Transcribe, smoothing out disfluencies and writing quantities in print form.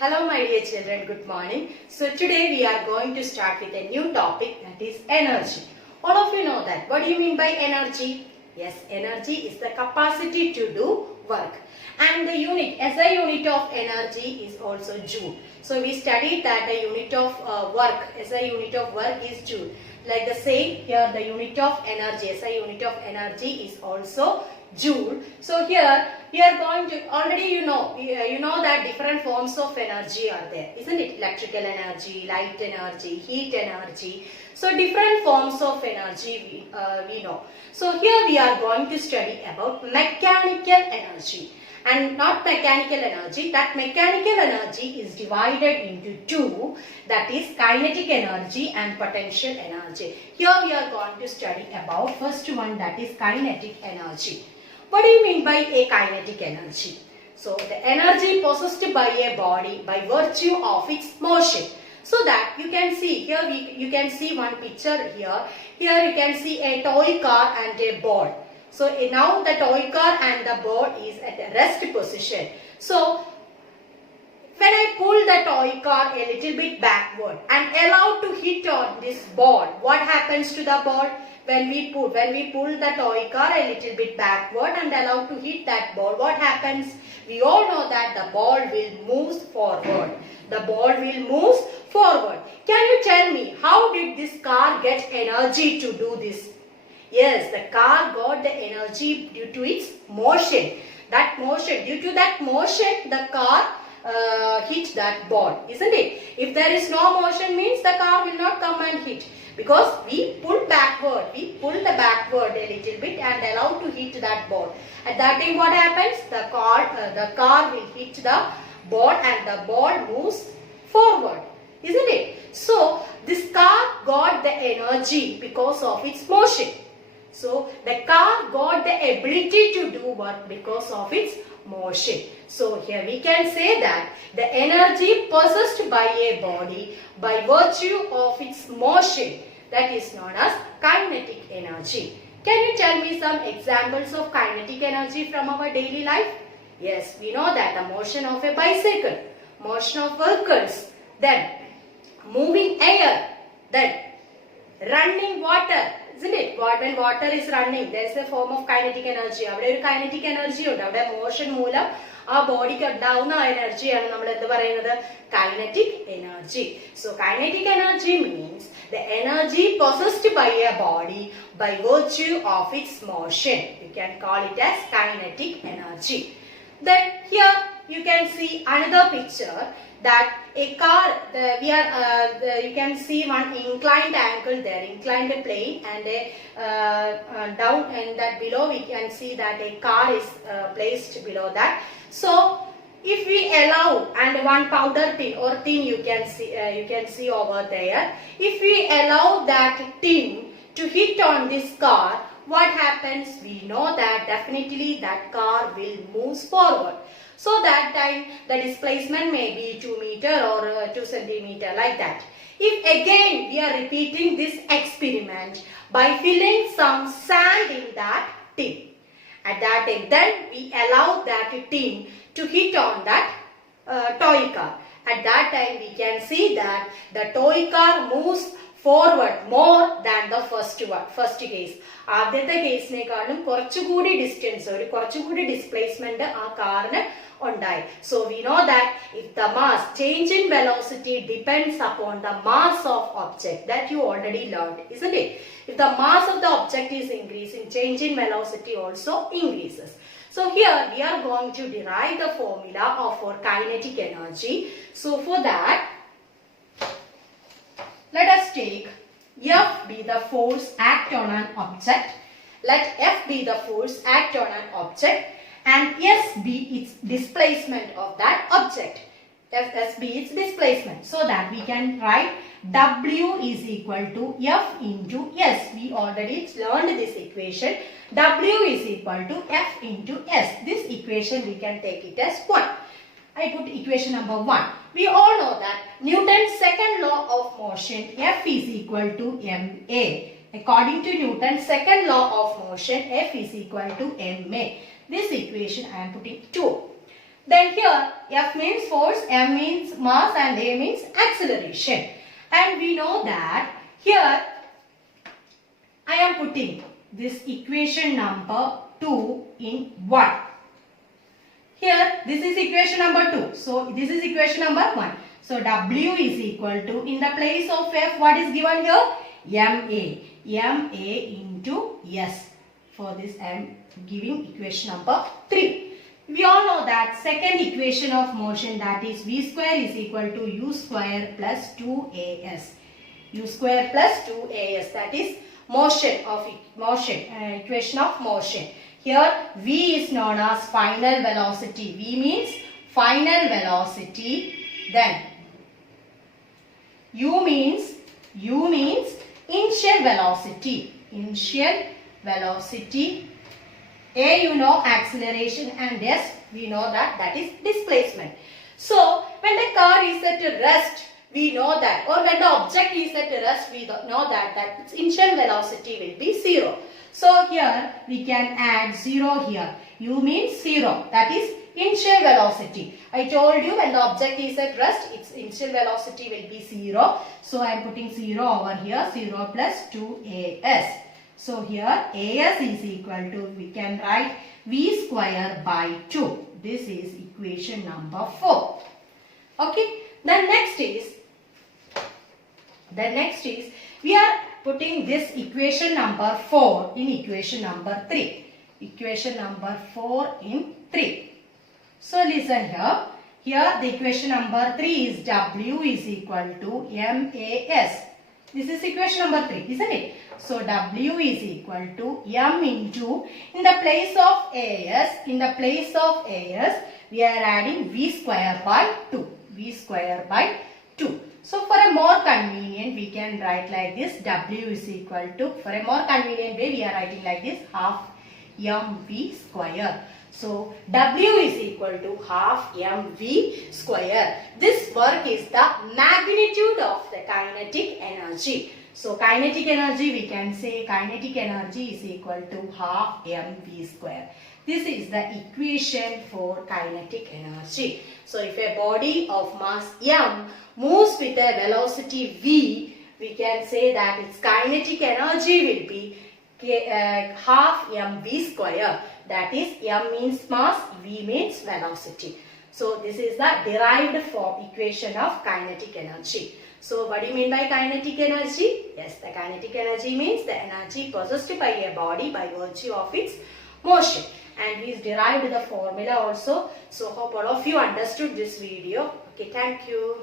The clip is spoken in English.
Hello my dear children, good morning. So today we are going to start with a new topic, that is energy. All of you know that. What do you mean by energy? Yes, energy is the capacity to do work. And the unit, as a unit of energy is also joule. So we studied that the unit of work, as a unit of work is joule. Like the same here, the unit of energy, as a unit of energy is also joule. So here we are going to, already you know that different forms of energy are there, isn't it? Electrical energy, light energy, heat energy. So different forms of energy we know. So here we are going to study about mechanical energy. And not mechanical energy, that mechanical energy is divided into two, that is kinetic energy and potential energy. Here we are going to study about first one, that is kinetic energy. What do you mean by a kinetic energy? So the energy possessed by a body by virtue of its motion. So that you can see here, you can see one picture here. Here you can see a toy car and a ball. So now the toy car and the ball is at a rest position. So when I pull the toy car a little bit backward and allow to hit on this ball, what happens to the ball? When we pull the toy car a little bit backward and allow to hit that ball, what happens? We all know that the ball will move forward. The ball will move forward. Can you tell me, how did this car get energy to do this? Yes, the car got the energy due to its motion. Due to that motion, the car hit that ball, isn't it? If there is no motion, means the car will not come and hit. Because we pull the backward a little bit and allow to hit that ball. At that time, what happens? The car will hit the ball and the ball moves forward, isn't it? So this car got the energy because of its motion. So the car got the ability to do work because of its motion. So here we can say that the energy possessed by a body by virtue of its motion, that is known as kinetic energy. Can you tell me some examples of kinetic energy from our daily life? Yes, we know that the motion of a bicycle, motion of vehicles, then moving air, then running water, isn't it? When water is running, there is a form of kinetic energy. There is kinetic energy. There motion moolam our body down energy and kinetic energy. So kinetic energy means the energy possessed by a body by virtue of its motion. You can call it as kinetic energy. Then here you can see another picture, that a car, you can see one inclined angle there, inclined plane, and down, and that below we can see that a car is placed below that. So if we allow, and one powder tin or tin you can see over there, if we allow that tin to hit on this car, what happens? We know that definitely that car will move forward. So that time the displacement may be 2 meter or 2 centimeter, like that. If again we are repeating this experiment by filling some sand in that tin, at that time then we allow that tin to hit on that toy car. At that time we can see that the toy car moves forward more than the first case. ആദ്യത്തെ കേസിനേക്കാളും കുറച്ചുകൂടി distance, കുറച്ചുകൂടി displacement ആ കാറിന് ഉണ്ടായി. So we know that if the mass, change in velocity depends upon the mass of object, that you already learned, isn't it? If the mass of the object is increasing, change in velocity also increases. So here we are going to derive the formula for kinetic energy. So for that, let us take F be the force act on an object. Let F be the force act on an object and S be its displacement of that object. S be its displacement. So that we can write W is equal to F into S. We already learned this equation. W is equal to F into S. This equation we can take it as 1. I put equation number 1. We all know that Newton's second law of motion, F is equal to ma. According to Newton's second law of motion, F is equal to ma. This equation I am putting 2. Then here F means force, M means mass and A means acceleration. And we know that here I am putting this equation number 2 in 1. Here this is equation number 2. So this is equation number 1. So W is equal to, in the place of F, what is given here? MA into S. For this I am giving equation number 3. We all know that second equation of motion, that is V square is equal to U square plus 2AS. U square plus 2AS, that is equation of motion. Here V is known as final velocity. V means final velocity. Then U means initial velocity. Initial velocity. A you know acceleration, and S we know that is displacement. So when the car is at rest, we know that, or when the object is at rest, we know that its initial velocity will be 0. So here we can add 0 here. U means 0, that is initial velocity. I told you when the object is at rest, its initial velocity will be 0. So I am putting 0 over here, 0 plus 2AS. So here AS is equal to, we can write V square by 2. This is equation number 4. Okay. The next is we are putting this equation number 4 in equation number 3. Equation number 4 in 3. So listen here. Here the equation number 3 is W is equal to MAS. This is equation number 3, isn't it? So W is equal to M into, in the place of AS, we are adding V square by 2. V square by 2. So for a more convenient, we can write like this. W is equal to, for a more convenient way, we are writing like this, half mv square. So W is equal to half mv square. This work is the magnitude of the kinetic energy. So kinetic energy, we can say kinetic energy is equal to half mv square. This is the equation for kinetic energy. So if a body of mass m moves with a velocity v, we can say that its kinetic energy will be half mv square. That is, m means mass, v means velocity. So this is the derived form equation of kinetic energy. So what do you mean by kinetic energy? Yes, the kinetic energy means the energy possessed by a body by virtue of its motion. And we derived the formula also. So hope all of you understood this video. Okay, thank you.